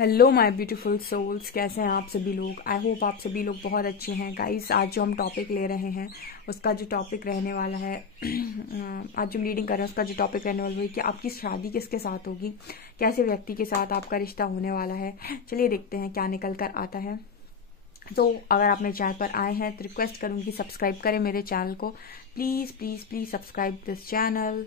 Hello my beautiful souls, कैसे हैं आप सभी लोग। आई होप आप सभी लोग बहुत अच्छे हैं। गाइस, आज जो हम टॉपिक ले रहे हैं उसका जो टॉपिक रहने वाला है आज जो हम रीडिंग कर रहे हैं उसका जो टॉपिक रहने वाला है कि आपकी शादी किसके साथ होगी, कैसे व्यक्ति के साथ आपका रिश्ता होने वाला है। चलिए देखते हैं क्या निकल कर आता है। तो अगर आप मेरे चैनल पर आए हैं तो रिक्वेस्ट करूँगी सब्सक्राइब करें मेरे चैनल को। Please please please subscribe this channel.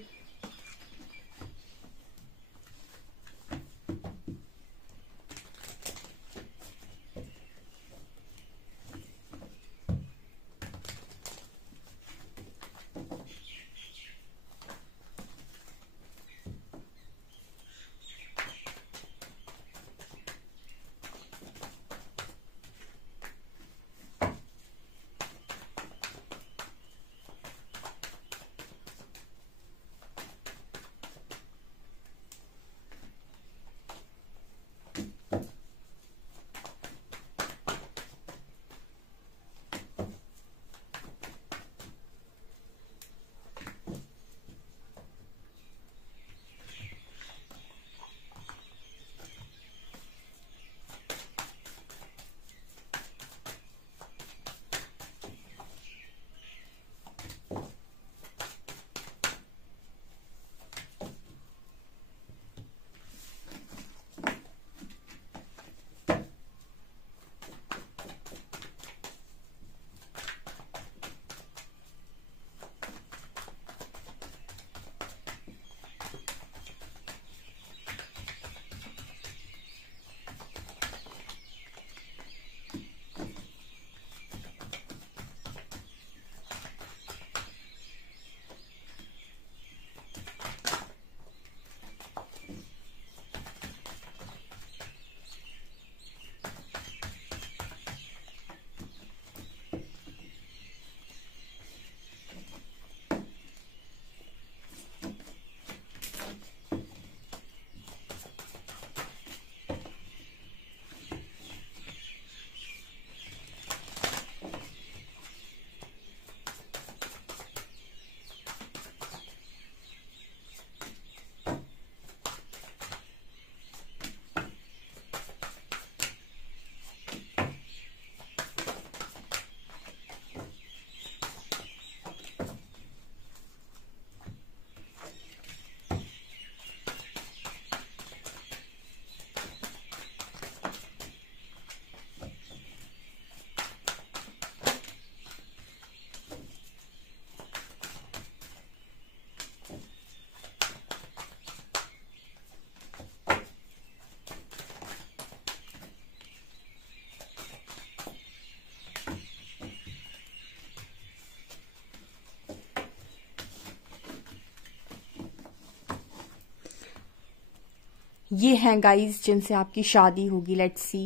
ये हैं गाइस जिनसे आपकी शादी होगी। Let's see.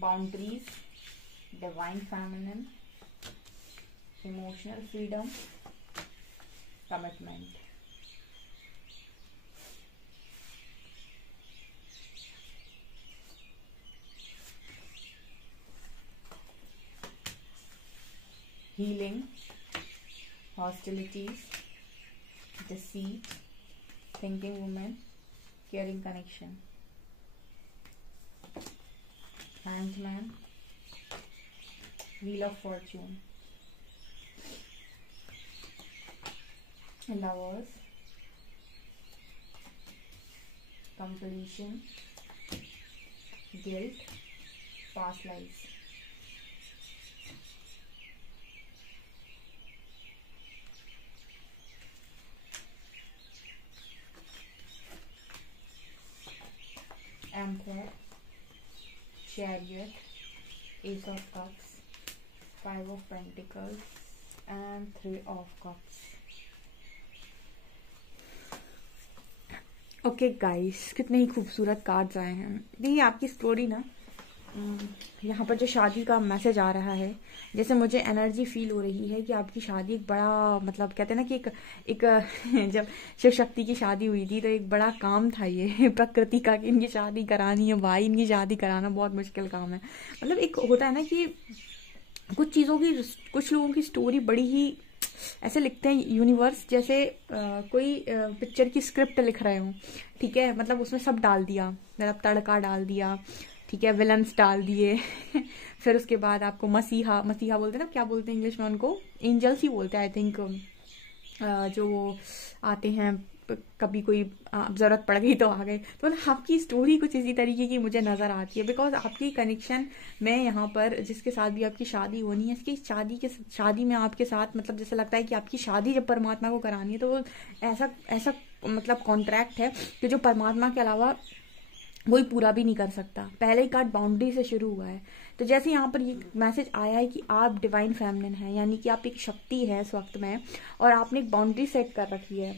Boundaries, divine feminine, emotional freedom, commitment. Healing, hostilities, deceit, thinking woman, caring connection, hanged man, wheel of fortune, lovers, completion, guilt, past lives. Emperor, Chariot, Ace of Cups, Five of Pentacles and Three of Cups. Okay guys, कितने ही खूबसूरत cards आए हैं। देखिए आपकी story ना, यहाँ पर जो शादी का मैसेज आ रहा है, जैसे मुझे एनर्जी फील हो रही है कि आपकी शादी एक बड़ा, मतलब कहते हैं ना कि एक जब शिव शक्ति की शादी हुई थी तो एक बड़ा काम था ये प्रकृति का कि इनकी शादी करानी है। भाई, इनकी शादी कराना बहुत मुश्किल काम है। मतलब एक होता है ना कि कुछ लोगों की स्टोरी बड़ी ही ऐसे लिखते हैं यूनिवर्स जैसे कोई पिक्चर की स्क्रिप्ट लिख रहे हो, ठीक है। मतलब उसमें सब डाल दिया, मतलब तड़का डाल दिया, ठीक है, विलन्स डाल दिए फिर उसके बाद आपको मसीहा मसीहा बोलते हैं ना, क्या बोलते हैं इंग्लिश में उनको, एंजल्स ही बोलते हैं आई थिंक, जो वो आते हैं कभी कोई जरूरत पड़ गई तो आ गए। तो मतलब आपकी स्टोरी कुछ इसी तरीके की मुझे नजर आती है, बिकॉज आपकी कनेक्शन में यहाँ पर जिसके साथ भी आपकी शादी होनी है, इसकी शादी में आपके साथ मतलब जैसे लगता है कि आपकी शादी जब परमात्मा को करानी है तो वो ऐसा मतलब कॉन्ट्रैक्ट है कि जो परमात्मा के अलावा कोई पूरा भी नहीं कर सकता। पहले ही कार्ड बाउंड्री से शुरू हुआ है। तो जैसे यहाँ पर ये मैसेज आया है कि आप डिवाइन फेमिनिन है, यानी कि आप एक शक्ति है इस वक्त में, और आपने एक बाउंड्री सेट कर रखी है।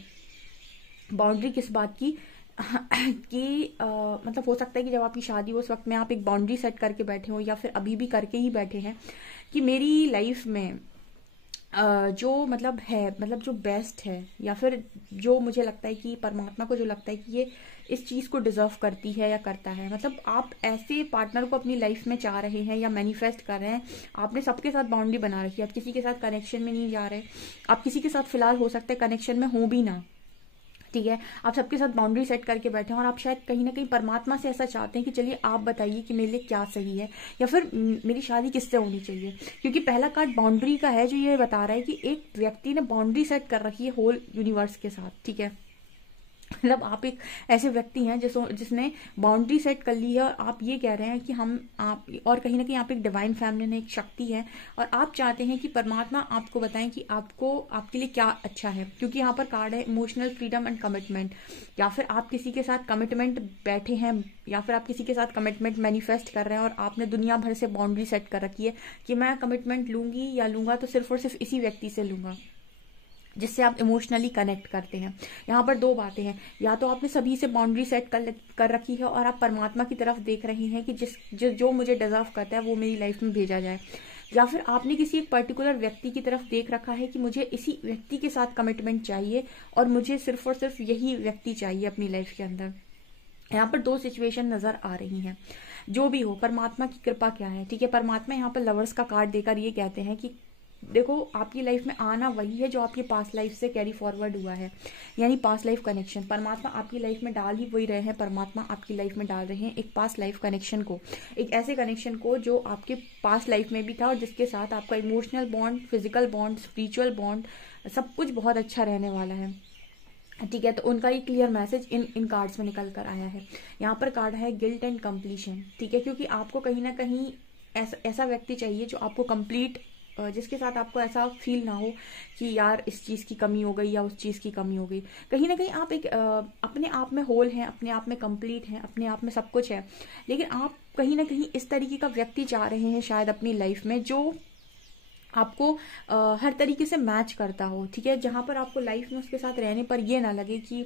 बाउंड्री किस बात की कि मतलब हो सकता है कि जब आपकी शादी हो उस वक्त में आप एक बाउंड्री सेट करके बैठे हो, या फिर अभी भी करके ही बैठे हैं कि मेरी लाइफ में जो मतलब है, मतलब जो बेस्ट है, या फिर जो मुझे लगता है कि परमात्मा को जो लगता है कि ये इस चीज़ को डिजर्व करती है या करता है, मतलब आप ऐसे पार्टनर को अपनी लाइफ में चाह रहे हैं या मैनिफेस्ट कर रहे हैं। आपने सबके साथ बाउंड्री बना रखी है, आप किसी के साथ कनेक्शन में नहीं जा रहे, आप किसी के साथ फिलहाल हो सकता है कनेक्शन में हो भी ना, ठीक है। आप सबके साथ बाउंड्री सेट करके बैठे हैं और आप शायद कहीं ना कहीं परमात्मा से ऐसा चाहते हैं कि चलिए आप बताइए कि मेरे लिए क्या सही है, या फिर मेरी शादी किससे होनी चाहिए। क्योंकि पहला कार्ड बाउंड्री का है, जो ये बता रहा है कि एक व्यक्ति ने बाउंड्री सेट कर रखी है होल यूनिवर्स के साथ, ठीक है। मतलब आप एक ऐसे व्यक्ति हैं जिसने बाउंड्री सेट कर ली है, और आप ये कह रहे हैं कि आप और कहीं ना कहीं आप एक डिवाइन फेमिनिन एक शक्ति है, और आप चाहते हैं कि परमात्मा आपको बताएं कि आपको आपके लिए क्या अच्छा है। क्योंकि यहाँ पर कार्ड है इमोशनल फ्रीडम एंड कमिटमेंट, या फिर आप किसी के साथ कमिटमेंट बैठे हैं, या फिर आप किसी के साथ कमिटमेंट मैनिफेस्ट कर रहे हैं, और आपने दुनिया भर से बाउंड्री सेट कर रखी है कि मैं कमिटमेंट लूंगी या लूंगा तो सिर्फ और सिर्फ इसी व्यक्ति से लूंगा जिससे आप इमोशनली कनेक्ट करते हैं। यहाँ पर दो बातें हैं, या तो आपने सभी से बाउंड्री सेट कर रखी है और आप परमात्मा की तरफ देख रहे हैं कि जो मुझे डिजर्व करता है वो मेरी लाइफ में भेजा जाए, या फिर आपने किसी एक पर्टिकुलर व्यक्ति की तरफ देख रखा है कि मुझे इसी व्यक्ति के साथ कमिटमेंट चाहिए और मुझे सिर्फ और सिर्फ यही व्यक्ति चाहिए अपनी लाइफ के अंदर। यहाँ पर दो सिचुएशन नजर आ रही हैं। जो भी हो, परमात्मा की कृपा क्या है, ठीक है। परमात्मा यहाँ पर लवर्स का कार्ड देकर ये कहते हैं कि देखो आपकी लाइफ में आना वही है जो आपकी पास्ट लाइफ से कैरी फॉरवर्ड हुआ है, यानी पास्ट लाइफ कनेक्शन परमात्मा आपकी लाइफ में डाल ही वही रहे हैं। परमात्मा आपकी लाइफ में डाल रहे हैं एक पास्ट लाइफ कनेक्शन को, एक ऐसे कनेक्शन को जो आपके पास्ट लाइफ में भी था और जिसके साथ आपका emotional bond, physical bond, spiritual bond, सब कुछ बहुत अच्छा रहने वाला है, ठीक है। तो उनका ये क्लियर मैसेज इन कार्ड्स में निकल कर आया है। यहाँ पर कार्ड है गिल्ट एंड कंप्लीशन, ठीक है। क्योंकि आपको कहीं ना कहीं ऐसा व्यक्ति चाहिए जो आपको कंप्लीट, जिसके साथ आपको ऐसा फील ना हो कि यार इस चीज़ की कमी हो गई या उस चीज़ की कमी हो गई। कहीं ना कहीं आप एक अपने आप में होल हैं, अपने आप में कंप्लीट हैं, अपने आप में सब कुछ है, लेकिन आप कहीं ना कहीं इस तरीके का व्यक्ति चाह रहे हैं शायद अपनी लाइफ में जो आपको हर तरीके से मैच करता हो, ठीक है। जहां पर आपको लाइफ में उसके साथ रहने पर ये ना लगे कि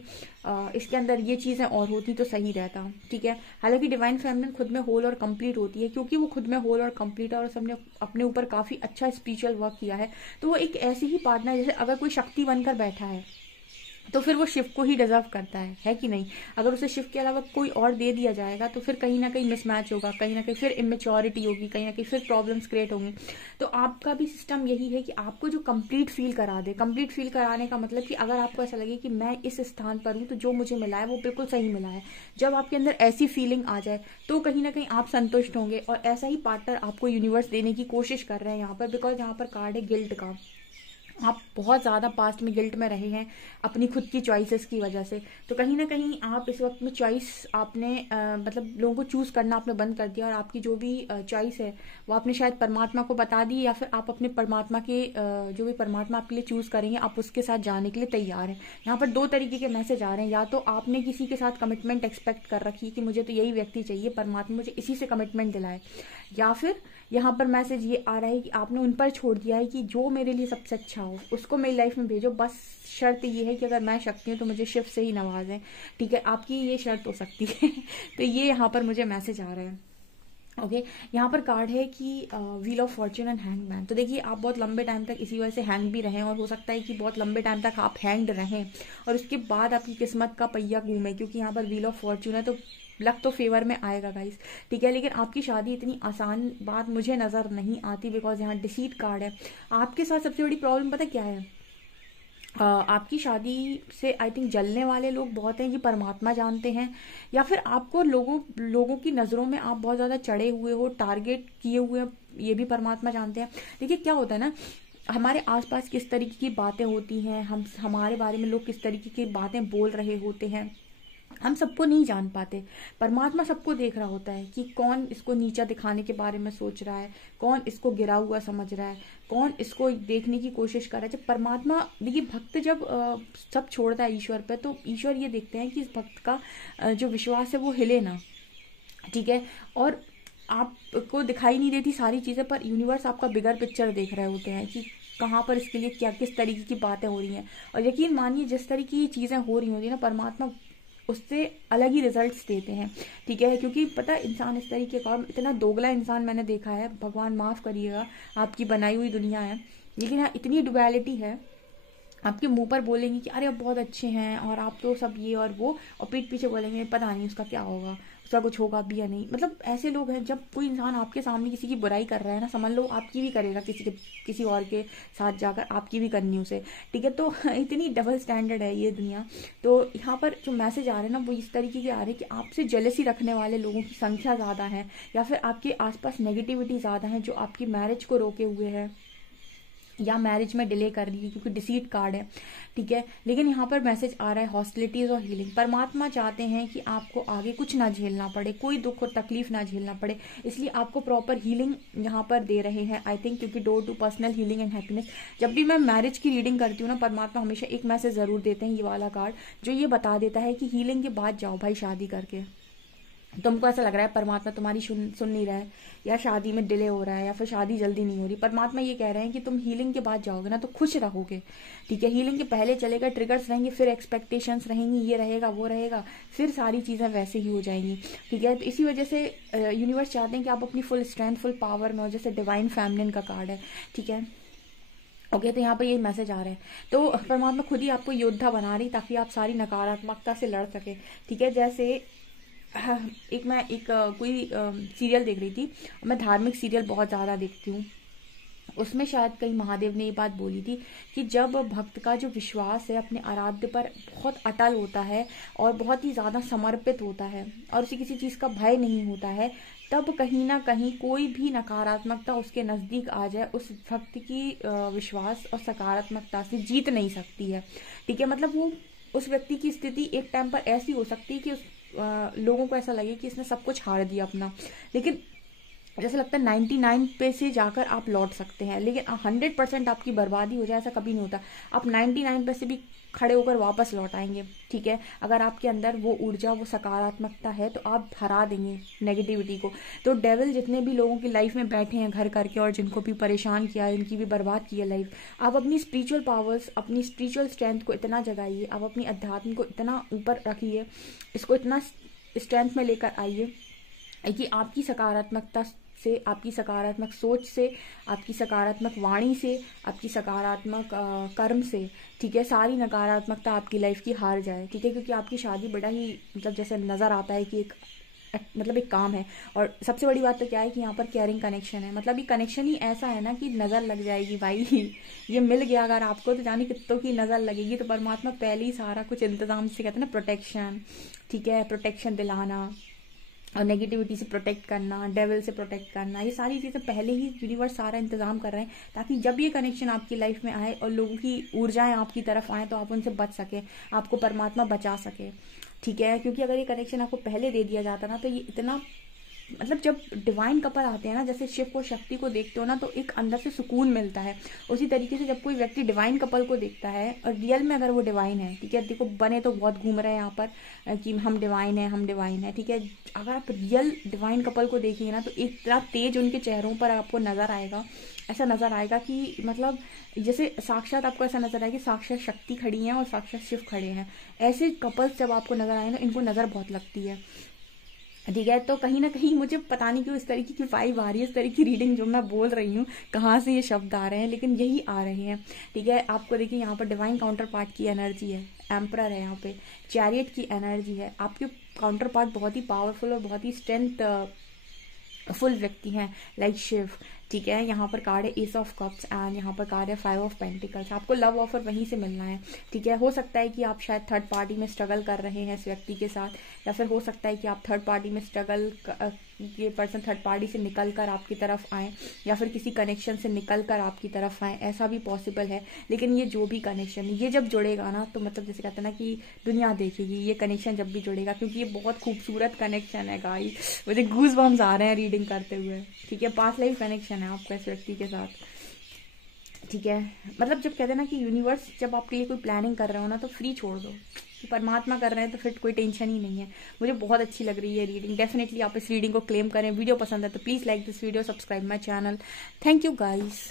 इसके अंदर ये चीजें और होती तो सही रहता, ठीक है। हालांकि डिवाइन फेमिनिन खुद में होल और कंप्लीट होती है, क्योंकि वो खुद में होल और कंप्लीट है और सबने अपने ऊपर काफी अच्छा स्पिरिचुअल वर्क किया है। तो वो एक ऐसी ही पार्टनर, जैसे अगर कोई शक्ति बनकर बैठा है तो फिर वो शिव को ही डिजर्व करता है कि नहीं। अगर उसे शिव के अलावा कोई और दे दिया जाएगा तो फिर कहीं ना कहीं मिसमैच होगा, कहीं ना कहीं फिर इमेच्योरिटी होगी, कहीं ना कहीं फिर प्रॉब्लम्स क्रिएट होंगे। तो आपका भी सिस्टम यही है कि आपको जो कंप्लीट फील करा दे। कंप्लीट फील कराने का मतलब कि अगर आपको ऐसा लगे कि मैं इस स्थान पर हूँ तो जो मुझे मिला है वो बिल्कुल सही मिला है, जब आपके अंदर ऐसी फीलिंग आ जाए तो कहीं ना कहीं आप संतुष्ट होंगे। और ऐसा ही पार्टनर आपको यूनिवर्स देने की कोशिश कर रहे हैं यहाँ पर, बिकॉज यहाँ पर कार्ड है गिल्ट का। आप बहुत ज़्यादा पास्ट में गिल्ट में रहे हैं अपनी खुद की चॉइसेस की वजह से। तो कहीं ना कहीं आप इस वक्त में चॉइस आपने मतलब लोगों को चूज करना आपने बंद कर दिया, और आपकी जो भी चॉइस है वो आपने शायद परमात्मा को बता दी, या फिर आप अपने परमात्मा के जो भी परमात्मा आपके लिए चूज करेंगे आप उसके साथ जाने के लिए तैयार हैं। यहाँ पर दो तरीके के मैसेज आ रहे हैं, या तो आपने किसी के साथ कमिटमेंट एक्सपेक्ट कर रखी है कि मुझे तो यही व्यक्ति चाहिए, परमात्मा मुझे इसी से कमिटमेंट दिलाए, या फिर यहाँ पर मैसेज ये आ रहा है कि आपने उन पर छोड़ दिया है कि जो मेरे लिए सबसे अच्छा हो उसको मेरी लाइफ में भेजो। बस शर्त ये है कि अगर मैं शक्ति हूँ तो मुझे शिव से ही नवाजें, ठीक है। आपकी ये शर्त हो सकती है तो ये यहाँ पर मुझे मैसेज आ रहा है, ओके। यहाँ पर कार्ड है कि wheel of Fortune and hangman. तो देखिए आप बहुत लंबे टाइम तक इसी वजह से हैंग भी रहें, और हो सकता है कि बहुत लंबे टाइम तक आप हैंग्ड रहें और उसके बाद आपकी किस्मत का पहिया घूमे, क्योंकि यहाँ पर व्हील ऑफ फॉर्च्यून है। तो लक तो फेवर में आएगा गाइस, ठीक है। लेकिन आपकी शादी इतनी आसान बात मुझे नजर नहीं आती, बिकॉज यहाँ डिसीट कार्ड है। आपके साथ सबसे बड़ी प्रॉब्लम पता क्या है, आपकी शादी से आई थिंक जलने वाले लोग बहुत हैं, ये परमात्मा जानते हैं, या फिर आपको लोगों की नज़रों में आप बहुत ज़्यादा चढ़े हुए हो, टारगेट किए हुए हैं, ये भी परमात्मा जानते हैं। देखिए क्या होता है ना, हमारे आसपास किस तरीके की बातें होती हैं, हमारे बारे में लोग किस तरीके की बातें बोल रहे होते हैं, हम सबको नहीं जान पाते। परमात्मा सबको देख रहा होता है कि कौन इसको नीचा दिखाने के बारे में सोच रहा है, कौन इसको गिरा हुआ समझ रहा है, कौन इसको देखने की कोशिश कर रहा है। जब परमात्मा, देखिए भक्त जब सब छोड़ता है ईश्वर पे, तो ईश्वर ये देखते हैं कि इस भक्त का जो विश्वास है वो हिले ना, ठीक है। और आपको दिखाई नहीं देती सारी चीज़ें, पर यूनिवर्स आपका बिगर पिक्चर देख रहे होते हैं कि कहाँ पर इसके लिए क्या किस तरीके की बातें हो रही हैं। और यकीन मानिए जिस तरीके की चीज़ें हो रही होती है ना, परमात्मा उससे अलग ही रिजल्ट्स देते हैं, ठीक है। क्योंकि पता इंसान इस तरीके का, इतना दोगला इंसान मैंने देखा है, भगवान माफ़ करिएगा, आपकी बनाई हुई दुनिया है, लेकिन हाँ इतनी डुअलिटी है। आपके मुंह पर बोलेंगे कि अरे आप बहुत अच्छे हैं और आप तो सब ये और वो, और पीठ पीछे बोलेंगे पता नहीं उसका क्या होगा, उसका कुछ होगा भी या नहीं। मतलब ऐसे लोग हैं, जब कोई इंसान आपके सामने किसी की बुराई कर रहा है ना, समझ लो आपकी भी करेगा, किसी और के साथ जाकर आपकी भी करनी उसे, ठीक है। तो इतनी डबल स्टैंडर्ड है ये दुनिया। तो यहाँ पर जो मैसेज आ रहे हैं ना, वो इस तरीके के आ रहे हैं कि आपसे जेलसी रखने वाले लोगों की संख्या ज़्यादा है, या फिर आपके आसपास नेगेटिविटी ज़्यादा है जो आपकी मैरिज को रोके हुए है या मैरिज में डिले कर रही है, क्योंकि डिसीट कार्ड है, ठीक है। लेकिन यहाँ पर मैसेज आ रहा है हॉस्टिलिटीज और हीलिंग। परमात्मा चाहते हैं कि आपको आगे कुछ ना झेलना पड़े, कोई दुख और तकलीफ ना झेलना पड़े, इसलिए आपको प्रॉपर हीलिंग यहाँ पर दे रहे हैं आई थिंक, क्योंकि door to personal healing and happiness. जब भी मैं मैरिज की रीडिंग करती हूँ ना, परमात्मा हमेशा एक मैसेज जरूर देते हैं, ये वाला कार्ड जो ये बता देता है कि हीलिंग के बाद जाओ भाई शादी करके। तुमको ऐसा लग रहा है परमात्मा तुम्हारी सुन नहीं रहा है, या शादी में डिले हो रहा है, या फिर शादी जल्दी नहीं हो रही, परमात्मा ये कह रहे हैं कि तुम हीलिंग के बाद जाओगे ना तो खुश रहोगे, ठीक है। हीलिंग के पहले चलेगा, ट्रिगर्स रहेंगे, फिर एक्सपेक्टेशंस रहेंगी, ये रहेगा वो रहेगा, फिर सारी चीज़ें वैसे ही हो जाएंगी, ठीक है। तो इसी वजह से यूनिवर्स चाहते हैं कि आप अपनी फुल स्ट्रेंथ, फुल पावर में हो, जैसे डिवाइन फेमिनिन का कार्ड है, ठीक है। ओके, तो यहाँ पर ये मैसेज आ रहे हैं, तो परमात्मा खुद ही आपको योद्धा बना रही ताकि आप सारी नकारात्मकता से लड़ सके, ठीक है। जैसे मैं कोई सीरियल देख रही थी, मैं धार्मिक सीरियल बहुत ज़्यादा देखती हूँ, उसमें शायद कहीं महादेव ने ये बात बोली थी कि जब भक्त का जो विश्वास है अपने आराध्य पर बहुत अटल होता है और बहुत ही ज़्यादा समर्पित होता है और उसे किसी चीज़ का भय नहीं होता है, तब कहीं ना कहीं कोई भी नकारात्मकता उसके नज़दीक आ जाए, उस भक्त की विश्वास और सकारात्मकता से जीत नहीं सकती है, ठीक है। मतलब वो उस व्यक्ति की स्थिति एक टाइम पर ऐसी हो सकती है कि लोगों को ऐसा लगे कि इसने सब कुछ हार दिया अपना, लेकिन जैसे लगता है 99 पे से जाकर आप लौट सकते हैं, लेकिन 100% आपकी बर्बादी हो जाए ऐसा कभी नहीं होता। आप 99 पे से भी खड़े होकर वापस लौट आएंगे, ठीक है। अगर आपके अंदर वो ऊर्जा, वो सकारात्मकता है तो आप हरा देंगे नेगेटिविटी को। तो डेविल जितने भी लोगों की लाइफ में बैठे हैं घर करके और जिनको भी परेशान किया है, इनकी भी बर्बाद की है लाइफ, आप अपनी स्पिरिचुअल पावर्स, अपनी स्पिरिचुअल स्ट्रेंथ को इतना जगाइए, आप अपनी अध्यात्म को इतना ऊपर रखिए, इसको इतना स्ट्रेंथ में लेकर आइए कि आपकी सकारात्मकता से, आपकी सकारात्मक सोच से, आपकी सकारात्मक वाणी से, आपकी सकारात्मक कर्म से, ठीक है, सारी नकारात्मकता आपकी लाइफ की हार जाए, ठीक है। क्योंकि आपकी शादी बड़ा ही मतलब जैसे नज़र आता है कि एक काम है। और सबसे बड़ी बात तो क्या है कि यहाँ पर केयरिंग कनेक्शन है, मतलब ये कनेक्शन ही ऐसा है ना कि नज़र लग जाएगी भाई, ये मिल गया अगर आपको तो जाने कितनों की नज़र लगेगी। तो परमात्मा पहले ही सारा कुछ इंतजाम से कहते हैं ना, प्रोटेक्शन, ठीक है, प्रोटेक्शन दिलाना और नेगेटिविटी से प्रोटेक्ट करना, डेविल से प्रोटेक्ट करना, ये सारी चीज़ें पहले ही यूनिवर्स सारा इंतजाम कर रहे हैं ताकि जब ये कनेक्शन आपकी लाइफ में आए और लोगों की ऊर्जाएं आपकी तरफ आए तो आप उनसे बच सके, आपको परमात्मा बचा सके, ठीक है। क्योंकि अगर ये कनेक्शन आपको पहले दे दिया जाता ना तो ये इतना, मतलब जब डिवाइन कपल आते हैं ना, जैसे शिव को शक्ति को देखते हो ना तो एक अंदर से सुकून मिलता है, उसी तरीके से जब कोई व्यक्ति डिवाइन कपल को देखता है और रियल में अगर वो डिवाइन है, ठीक है, देखो बने तो बहुत घूम रहे हैं यहाँ पर कि हम डिवाइन है, हम डिवाइन है, ठीक है। अगर आप रियल डिवाइन कपल को देखेंगे ना तो इतना तेज उनके चेहरों पर आपको नजर आएगा, ऐसा नजर आएगा कि मतलब जैसे साक्षात आपको ऐसा नजर आएगा कि साक्षात शक्ति खड़ी है और साक्षात शिव खड़े हैं। ऐसे कपल्स जब आपको नजर आए ना, इनको नजर बहुत लगती है, ठीक है। तो कहीं ना कहीं मुझे पता नहीं क्यों इस तरीके की वाइब आ रही है, इस तरीके की रीडिंग जो मैं बोल रही हूँ, कहाँ से ये शब्द आ रहे हैं, लेकिन यही आ रहे हैं, ठीक है। आपको देखिए यहाँ पर डिवाइन काउंटर पार्ट की एनर्जी है, एम्परर है, यहाँ पे चैरियट की एनर्जी है, आपके काउंटर पार्ट बहुत ही पावरफुल और बहुत ही स्ट्रेंथ फुल व्यक्ति हैं, लाइक शिव, ठीक है। यहाँ पर कार्ड है एस ऑफ कप्स एंड यहाँ पर कार्ड है 5 ऑफ पेंटिकल्स। आपको लव ऑफर वहीं से मिलना है, ठीक है। हो सकता है कि आप शायद थर्ड पार्टी में स्ट्रगल कर रहे हैं इस व्यक्ति के साथ, या फिर हो सकता है कि आप थर्ड पार्टी में स्ट्रगल, ये पर्सन थर्ड पार्टी से निकल कर आपकी तरफ आए, या फिर किसी कनेक्शन से निकल कर आपकी तरफ आए, ऐसा भी पॉसिबल है। लेकिन ये जो भी कनेक्शन, ये जब जुड़ेगा ना, तो मतलब जैसे कहते हैं ना कि दुनिया देखेगी ये कनेक्शन जब भी जुड़ेगा, क्योंकि ये बहुत खूबसूरत कनेक्शन है गाइस। मुझे गूज बम्स आ रहे हैं रीडिंग करते हुए, ठीक है। पास्ट लाइफ कनेक्शन है आपका इस व्यक्ति के साथ, ठीक है। मतलब जब कहते हैं ना कि यूनिवर्स जब आपके लिए कोई प्लानिंग कर रहे हो ना, तो फ्री छोड़ दो, कि परमात्मा कर रहे हैं तो फिर कोई टेंशन ही नहीं है। मुझे बहुत अच्छी लग रही है रीडिंग। डेफिनेटली आप इस रीडिंग को क्लेम करें। वीडियो पसंद है तो please like this video, subscribe my channel. Thank you guys.